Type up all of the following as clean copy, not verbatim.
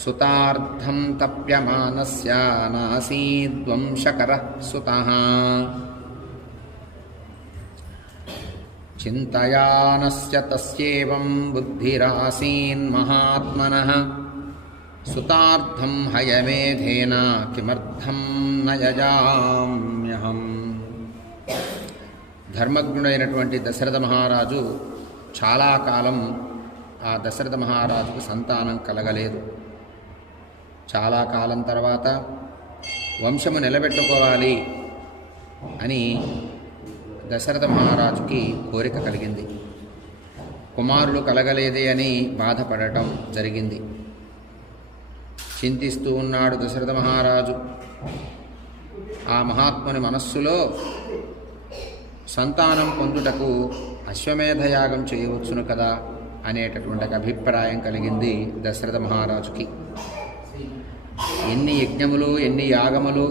సుతార్థం తప్యమానస్య నాసీద్వంశకరః సుతః చింతయానస్య తస్యేవం బుద్ధిరాసీన్మహాత్మనః సుతార్థం హయమేధేన కిమర్థం న యజామ్యహం. ధర్మజ్ఞుడైనటువంటి దశరథ మహారాజు చాలా కాలం ఆ దశరథ మహారాజుకు సంతానం కలగలేదు. చాలా కాలం తర్వాత వంశము నిలబెట్టుకోవాలి అని దశరథ మహారాజుకి కోరిక కలిగింది. కుమారులు కలగలేదే అని బాధపడటం జరిగింది. చింతిస్తూ ఉన్నాడు దశరథ మహారాజు. ఆ మహాత్ముని మనస్సులో సంతానం పొందుటకు అశ్వమేధయాగం చేయవచ్చును కదా అనేటటువంటి అభిప్రాయం కలిగింది దశరథ మహారాజుకి. ఎన్ని యజ్ఞములు ఎన్ని యాగములు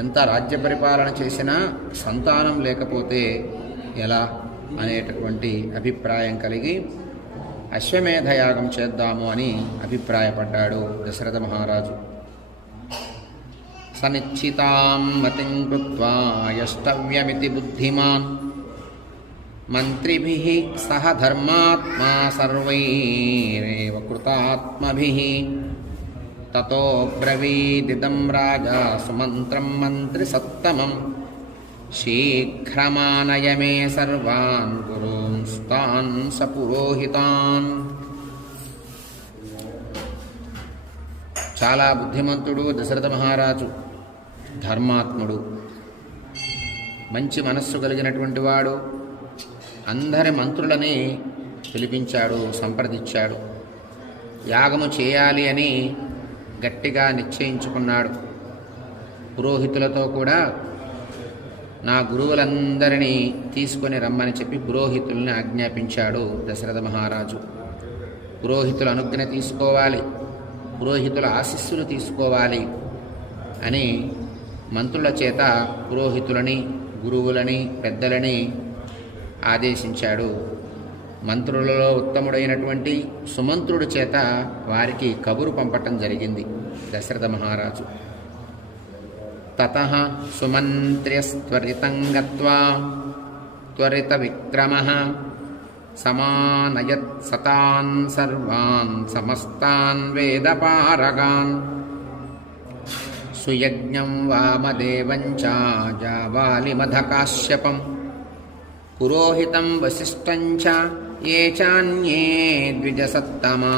ఎంత రాజ్య పరిపాలన చేసినా సంతానం లేకపోతే ఎలా అనేటటువంటి అభిప్రాయం కలిగి అశ్వమేధయాగం చేద్దాము అని అభిప్రాయపడ్డాడు దశరథ మహారాజు. సనిశ్చితాం మతిం కృత్వా యష్టవ్యమితి బుద్ధిమాన్ మంత్రిభిః సహ ధర్మాత్మా సర్వైరేవ కృతాత్మభిః తతో బ్రవీదిదం రాజా సుమంత్రం మంత్రిసత్తమం శీఘ్రమానయ మే సర్వాన్ గురూంస్తాన్ సపురోహితాన్. చాలా బుద్ధిమంతుడు దశరథ మహారాజు, ధర్మాత్ముడు, మంచి మనస్సు కలిగినటువంటి వాడు. అందరి మంత్రులని పిలిపించాడు, సంప్రదించాడు. యాగము చేయాలి అని గట్టిగా నిశ్చయించుకున్నాడు. పురోహితులతో కూడా నా గురువులందరినీ తీసుకొని రమ్మని చెప్పి పురోహితుల్ని ఆజ్ఞాపించాడు దశరథ మహారాజు. పురోహితుల అనుజ్ఞ తీసుకోవాలి, పురోహితుల ఆశీస్సులు తీసుకోవాలి అని మంత్రుల చేత పురోహితులని, గురువులని, పెద్దలని ఆదేశించాడు. మంత్రులలో ఉత్తముడైనటువంటి సుమంత్రుడి చేత వారికి కబురు పంపటం జరిగింది దశరథ మహారాజు. తతః సుమంత్ర్యస్త్వరితం గత్వా త్వరిత విక్రమః సమానయత్ సతాన్ సర్వాన్ సమస్తాన్ వేదపారగాన్ సుయజ్ఞం వామదేవం చ జాబాలిమధకాశ్యపం పురోహితం వసిష్ఠం చ ఏ చాన్యే ద్విజసత్తమా.